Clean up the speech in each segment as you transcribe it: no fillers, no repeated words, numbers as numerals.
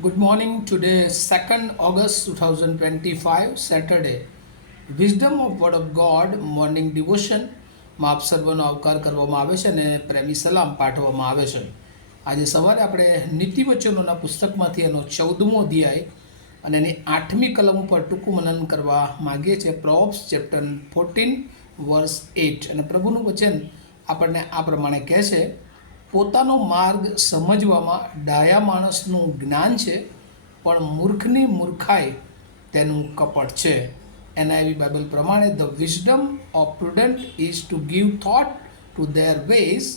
Good morning. Today, 2nd August 2025, Saturday. Wisdom of Word of God morning ડિવોશનમાં આપ સર્વનો આવકાર કરવામાં આવે છે અને પ્રેમી સલામ પાઠવવામાં આવે છે. આજે સવારે આપણે નીતિવચનોના પુસ્તકમાંથી એનો 14મો અધ્યાય અને એની 8મી કલમ ઉપર ટૂંકું મનન કરવા માગીએ છીએ. પ્રોવ્સ ચેપ્ટર 14 વર્સ 8 અને પ્રભુનું વચન આપણને આ પ્રમાણે કહે છે, પોતાનો માર્ગ સમજવામાં ડાયા માણસનું જ્ઞાન છે, પણ મૂર્ખની મૂર્ખાઈ તેનું કપટ છે. NIV બાઇબલ પ્રમાણે the wisdom of prudent is to give thought to their ways,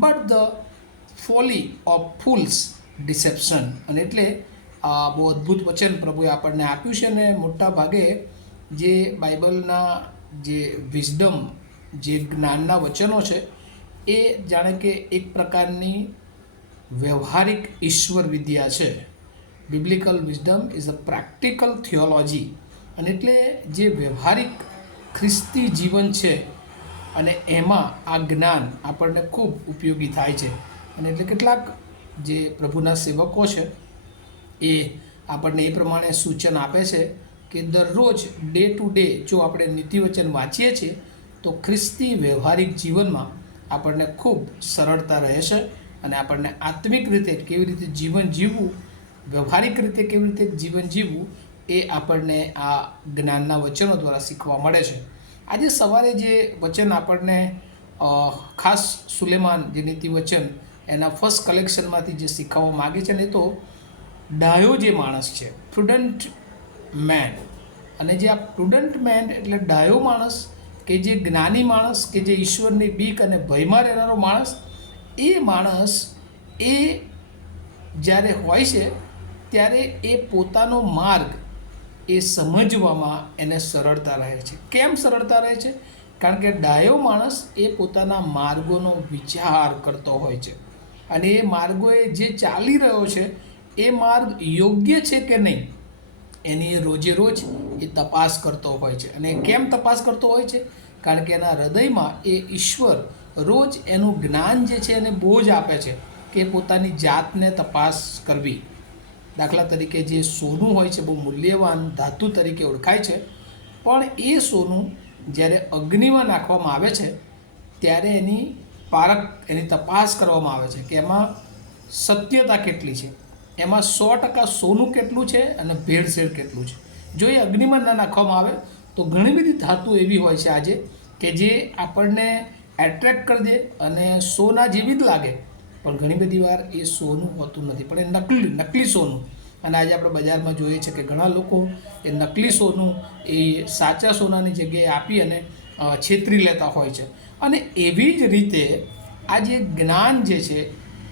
but the folly of fools deception. અને એટલે આ બહુ અદ્ભુત વચન પ્રભુએ આપણને આપ્યું છે. અને મોટા ભાગે જે બાઇબલના જે વિઝડમ, જે જ્ઞાનના વચનો છે, એ જાણે કે એક પ્રકારની વ્યવહારિક ઈશ્વર વિદ્યા છે. બિબ્લિકલ વિઝડમ ઇઝ અ પ્રેક્ટિકલ થિયોલોજી. અને એટલે જે વ્યવહારિક ખ્રિસ્તી જીવન છે અને એમાં આ જ્ઞાન આપણને ખૂબ ઉપયોગી થાય છે. અને એટલે કેટલાક જે પ્રભુના સેવકો છે એ આપણને એ પ્રમાણે સૂચન આપે છે કે દરરોજ ડે ટુ ડે જો આપણે નીતિવચન વાંચીએ છીએ તો ખ્રિસ્તી વ્યવહારિક જીવનમાં આપણને ખૂબ સરળતા રહે છે અને આપણને આત્મિક રીતે કેવી રીતે જીવન જીવવું, વ્યવહારિક રીતે કેવી રીતે જીવન જીવવું, એ આપણને આ જ્ઞાનના વચનો દ્વારા શીખવા મળે છે. આજે સવારે જે વચન આપણને ખાસ સુલેમાન જે નીતિ વચન એના ફર્સ્ટ કલેક્શનમાંથી જે શીખવવા માગે છે ને, એ તો ડાયો જે માણસ છે, પ્રુડન્ટ મેન. અને જે આ પ્રુડન્ટ મેન એટલે ડાયો માણસ, કે જે જ્ઞાની માણસ, કે જે ઈશ્વરની બીક અને ભયમાં રહેનારો માણસ, એ માણસ એ જ્યારે હોય છે ત્યારે એ પોતાનો માર્ગ એ સમજવામાં એને સરળતા રહે છે. કેમ સરળતા રહે છે? કારણ કે ડાયો માણસ એ પોતાના માર્ગોનો વિચાર કરતો હોય છે અને એ માર્ગોએ જે ચાલી રહ્યો છે એ માર્ગ યોગ્ય છે કે નહીં એની રોજે રોજ એ તપાસ કરતો હોય છે. અને કેમ તપાસ કરતો હોય છે? કારણ કે એના હૃદયમાં એ ઈશ્વર રોજ એનું જ્ઞાન જે છે એને બોજ આપે છે કે પોતાની જાતને તપાસ કરવી. દાખલા તરીકે જે સોનું હોય છે બહુ મૂલ્યવાન ધાતુ તરીકે ઓળખાય છે, પણ એ સોનું જ્યારે અગ્નિમાં નાખવામાં આવે છે ત્યારે એની પારખ, એની તપાસ કરવામાં આવે છે કે એમાં સત્યતા કેટલી છે, એમાં 100% સોનું કેટલું છે અને ભેળસેળ કેટલું છે. જો એ અગ્નિમાં ના નાખવામાં આવે તો ઘણી બધી ધાતુ એવી હોય છે આજે કે જે આપણને એટ્રેક્ટ કરી દે અને સોના જેવી જ લાગે, પણ ઘણી બધી વાર એ સોનું હોતું નથી, પણ એ નકલી સોનું. અને આજે આપણે બજારમાં જોઈએ છે કે ઘણા લોકો એ નકલી સોનું એ સાચા સોનાની જગ્યાએ આપી અને છેતરી લેતા હોય છે. અને એવી જ રીતે આ જે જ્ઞાન જે છે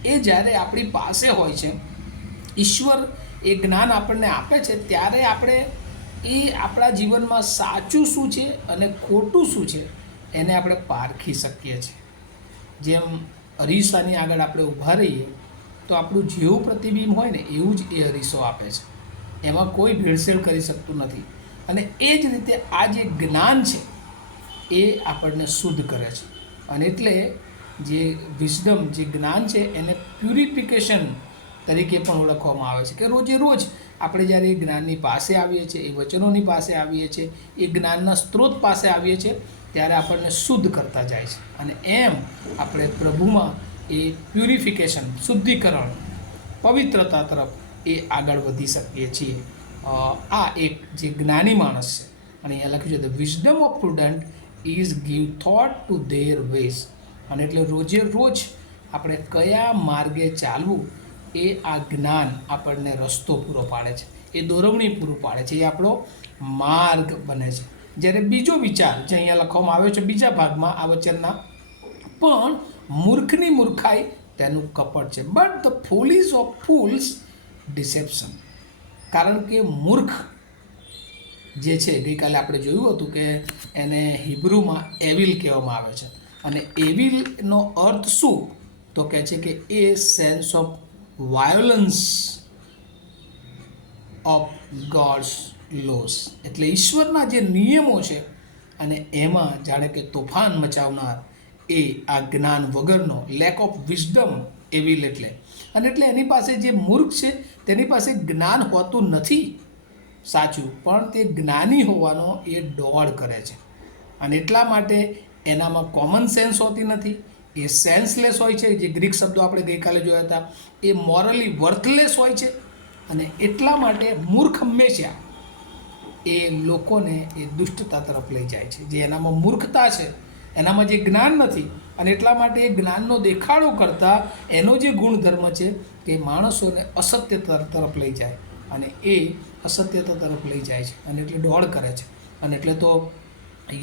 એ જ્યારે આપણી પાસે હોય છે, ઈશ્વર એ જ્ઞાન આપણને આપે છે, ત્યારે આપણે એ આપણા જીવનમાં સાચું શું છે અને ખોટું શું છે એને આપણે પારખી શકીએ છીએ. જેમ અરીસાની આગળ આપણે ઊભા રહીએ તો આપણું જેવું પ્રતિબિંબ હોય ને એવું જ એ અરીસો આપે છે, એમાં કોઈ ભેળસેળ કરી શકતું નથી. અને એ જ રીતે આ જે જ્ઞાન છે એ આપણને શુદ્ધ કરે છે. અને એટલે જે વિઝડમ, જે જ્ઞાન છે, એને પ્યુરિફિકેશન તરીકે પણ ઓળખવામાં આવે છે કે રોજે રોજ આપણે જ્યારે એ જ્ઞાનની પાસે આવીએ છીએ, એ વચનોની પાસે આવીએ છીએ, એ જ્ઞાનના સ્ત્રોત પાસે આવીએ છીએ, ત્યારે આપણને શુદ્ધ કરતા જાય છે. અને એમ આપણે પ્રભુમાં એ પ્યુરિફિકેશન, શુદ્ધિકરણ, પવિત્રતા તરફ એ આગળ વધી શકીએ છીએ. આ એક જે જ્ઞાની માણસ છે. અને અહીંયા લખ્યું છે the wisdom of prudent is give thought to their ways. અને એટલે રોજે રોજ આપણે કયા માર્ગે ચાલવું એ આ જ્ઞાન આપણને રસ્તો પૂરો પાડે છે, એ દોરવણી પૂરું પાડે છે, એ આપણો માર્ગ બને છે. જ્યારે બીજો વિચાર જે અહીંયા લખવામાં આવ્યો છે બીજા ભાગમાં આ વચનના, પણ મૂર્ખની મૂર્ખાઈ તેનું કપટ છે, બટ ધ ફોલીઝ ઓફ ફૂલ્સ ડિસેપ્શન. કારણ કે મૂર્ખ જે છે, ગઈકાલે આપણે જોયું હતું કે એને હિબ્રુમાં એવિલ કહેવામાં આવે છે. અને એવિલનો અર્થ શું? તો કહે છે કે a sense of violence of God's loss, એટલે ઈશ્વરના જે નિયમો છે અને એમાં જાણે કે તોફાન મચાવનાર એ આ જ્ઞાન વગરનો, લેક ઓફ વિઝડમ એવિલ એટલે. અને એટલે એની પાસે જે મૂર્ખ છે તેની પાસે જ્ઞાન હોતું નથી સાચું, પણ તે જ્ઞાની હોવાનો એ દોડ કરે છે. અને એટલા માટે એનામાં કોમન સેન્સ હોતી નથી, એ સેન્સલેસ હોય છે. જે ગ્રીક શબ્દો આપણે ગઈકાલે જોયા હતા એ મોરલી વર્થલેસ હોય છે. અને એટલા માટે મૂર્ખ હંમેશા એ લોકોને એ દુષ્ટતા તરફ લઈ જાય છે. જે એનામાં મૂર્ખતા છે, એનામાં જે જ્ઞાન નથી, અને એટલા માટે એ જ્ઞાનનો દેખાડો કરતાં એનો જે ગુણધર્મ છે તે માણસોને અસત્ય તરફ લઈ જાય, અને એ અસત્યતા તરફ લઈ જાય છે, અને એટલે દોડ કરે છે. અને એટલે તો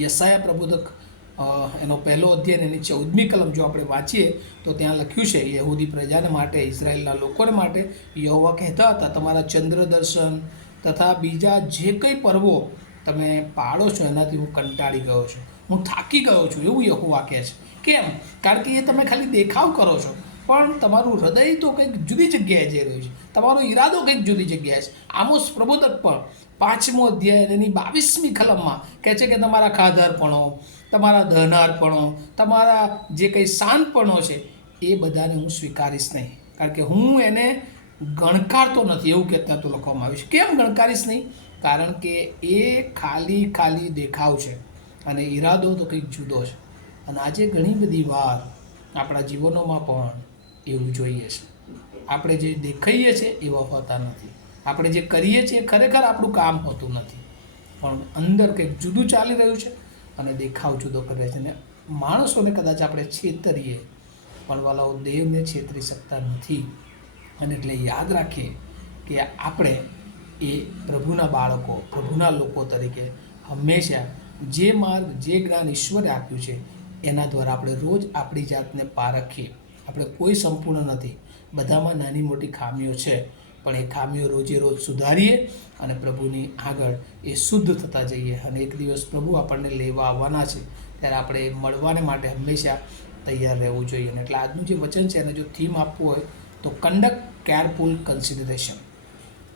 યશાયા પ્રબોધક એનો પહેલો અધ્યાય એની 14મી કલમ જો આપણે વાંચીએ તો ત્યાં લખ્યું છે, યહૂદી પ્રજાને માટે, ઇઝરાયેલના લોકોને માટે યહોવા કહેતા હતા, તમારા ચંદ્ર દર્શન તથા બીજા જે કંઈ પર્વો તમે પાળો છો એનાથી હું કંટાળી ગયો છું, હું થાકી ગયો છું, એવું યહોવા કહે છે. કેમ? કારણ કે એ તમે ખાલી દેખાવ કરો છો, પણ તમારું હૃદય તો કંઈક જુદી જગ્યાએ જઈ રહ્યું છે, તમારો ઈરાદો કંઈક જુદી જગ્યાએ છે. આમોસ પ્રબોધક પણ 5મો અધ્યાય એની 22મી કલમમાં કહે છે કે તમારા ખાધારપણો, તમારા દહનારપણો, તમારા જે કંઈ શાંતપણો છે એ બધાને હું સ્વીકારીશ નહીં, કારણ કે હું એને ગણકારતો નથી, એવું કે ત્યાં તો લખવામાં આવ્યું છે. કેમ ગણકારીશ નહીં? કારણ કે એ ખાલી દેખાવ છે અને ઈરાદો તો કંઈક જુદો છે. અને આજે ઘણી બધી વાર આપણા જીવનોમાં પણ એવું જોઈએ છે. આપણે જે દેખાઈએ છીએ એવા હોતા નથી, આપણે જે કરીએ છીએ ખરેખર આપણું કામ હોતું નથી, પણ અંદર કંઈક જુદું ચાલી રહ્યું છે અને દેખાવ જુદો કરે છે. ને માણસોને કદાચ આપણે છેતરીએ, પણ વાલાઓ દેવને છેતરી શકતા નથી. અને એટલે યાદ રાખીએ કે આપણે એ પ્રભુના બાળકો, પ્રભુના લોકો તરીકે હંમેશા જે માર્ગ, જે જ્ઞાન ઈશ્વરે આપ્યું છે એના દ્વારા આપણે રોજ આપણી જાતને પારખીએ. આપણે કોઈ સંપૂર્ણ નથી, બધામાં નાની મોટી ખામીઓ છે, પણ એ ખામીઓ રોજે રોજ સુધારીએ અને પ્રભુની આગળ એ શુદ્ધ થતા જઈએ. અને એક દિવસ પ્રભુ આપણને લેવા આવવાના છે, ત્યારે આપણે મળવાને માટે હંમેશા તૈયાર રહેવું જોઈએ. અને એટલે આજનું જે વચન છે એને જો થીમ આપવું હોય તો કન્ડક્ટ કેરફુલ કન્સિડરેશન.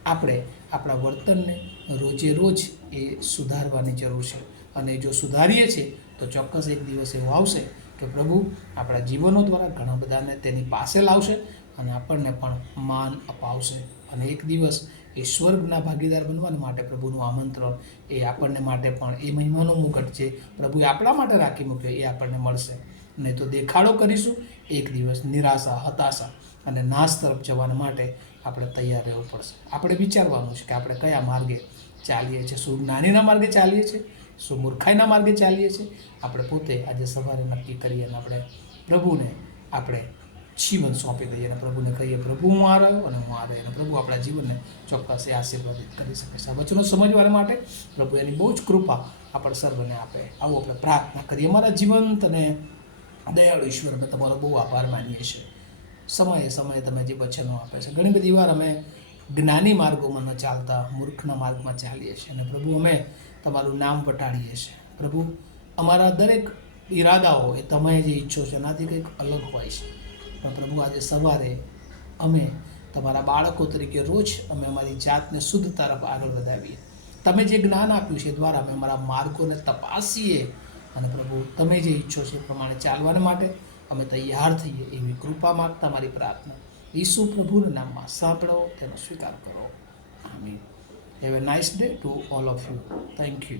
આપણે આપણા વર્તનને રોજે રોજ એ સુધારવાની જરૂર છે, અને જો સુધારીએ છીએ તો ચોક્કસ એક દિવસ એવો આવશે કે પ્રભુ આપણા જીવનો દ્વારા ઘણા બધાને તેની પાસે લાવશે અને આપણને પણ માન અપાવશે. અને એક દિવસ એ સ્વર્ગના ભાગીદાર બનવા માટે પ્રભુનું આમંત્રણ એ આપણને માટે પણ એ મહિમાનો મુકટ છે પ્રભુએ આપણા માટે રાખી મૂક્યો, એ આપણને મળશે. નહીં તો દેખાડો કરીશું, એક દિવસ નિરાશા, હતાશા અને નાશ તરફ જવાના માટે આપણે તૈયાર રહેવું પડશે. આપણે વિચારવાનું છે કે આપણે કયા માર્ગે ચાલીએ છીએ, શું જ્ઞાનીના માર્ગે ચાલીએ છીએ, શું મૂર્ખાઈના માર્ગે ચાલીએ છીએ. આપણે પોતે આજે સવારે નક્કી કરીએ અને આપણે પ્રભુને આપણે જીવન સોંપી દઈએ અને પ્રભુને કહીએ, પ્રભુ હું આ રહ્યો અને હું આ રહ્યો, અને પ્રભુ આપણા જીવનને ચોક્કસ એ આશીર્વાદિત કરી શકે છે. આ વચનો સમજવાના માટે પ્રભુ એની બહુ જ કૃપા આપણે સર્વને આપે. આવો આપણે પ્રાર્થના કરીએ. અમારા જીવંત અને દયાળુ ઈશ્વર, અમે તમારો બહુ આભાર માનીએ છીએ. સમયે સમયે તમે જે વચનો આપે છે, ઘણી બધી વાર અમે જ્ઞાની માર્ગોમાં ન ચાલતા મૂર્ખના માર્ગમાં ચાલીએ છીએ, અને પ્રભુ અમે તમારું નામ વટાડીએ છીએ. પ્રભુ અમારા દરેક ઈરાદાઓ એ તમે જે ઈચ્છો છો એનાથી કંઈક અલગ હોય છે, પણ પ્રભુ આજે સવારે અમે તમારા બાળકો તરીકે રોજ અમે અમારી જાતને શુદ્ધ તરફ આગળ વધાવીએ. તમે જે જ્ઞાન આપ્યું છે દ્વારા અમે અમારા માર્ગોને તપાસીએ, અને પ્રભુ તમે જે ઈચ્છો છે એ પ્રમાણે ચાલવાને માટે અમે તૈયાર થઈએ, એવી કૃપા માગતા મારી પ્રાર્થના ઈસુ પ્રભુના નામમાં સાંભળો, તેનો સ્વીકાર કરો. આમીન. Have a nice day to all of you. Thank you.